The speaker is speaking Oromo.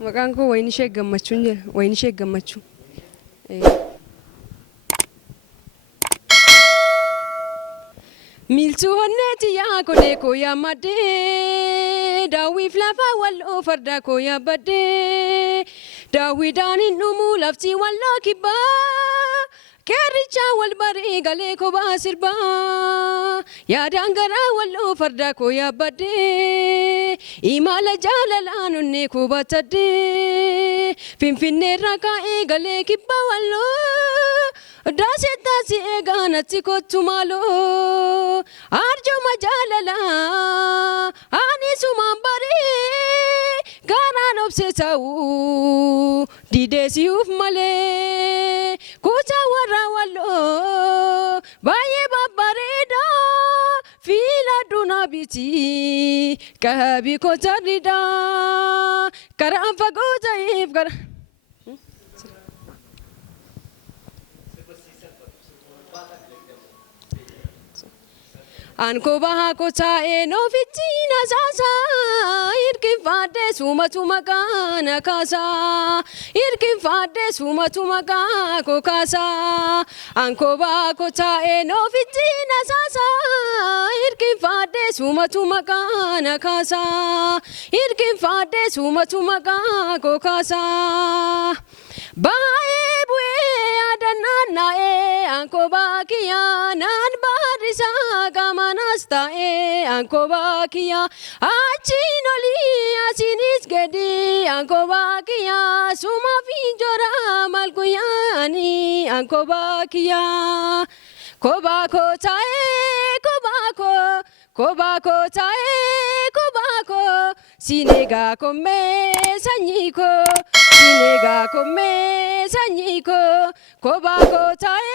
Maqaan koo Wayinishee Gammachuun jira. Wayinishee Gammachuu. Miltuu honneeti yaa godhee koo yaammadhee daawwiif lafa walloo farda koo yaabbadhee daawwiidhaan hin dhumuu lafti walloo kibbaa keerricha wal baree galee kophaa sirbaa yaadaan garaa walloo farda koo yaabbadhee imala jaalalaan onnee koo battadhee finfinneerraa ka'ee galee kibbaa walloo. Daasetaasi eeganatti kottu maaloo arjooma jaalalaa ani sumaan baree garaan obsee ta'uu dideesi'uuf malee kutaa warra walloo baay'ee babbareedaa fiiladhu na biti qabii kotarriidhaa karaan fagoo ta'eef gara. Anko baha ko tae no fitina sasa irkin fade suma kana kasa irkin fade suma ko kasa anko baha ko tae no fitina sasa irkin fade suma kana kasa irkin fade suma ko kasa bae bue adanana anko bakia nan barisa Manasta ankobakia achinoli asinis gedi ankobakia suma finjora malkuyani ankobakia kobako tae kobako tae kobako sinega komme sanyiko sinega komme sanyiko kobako tae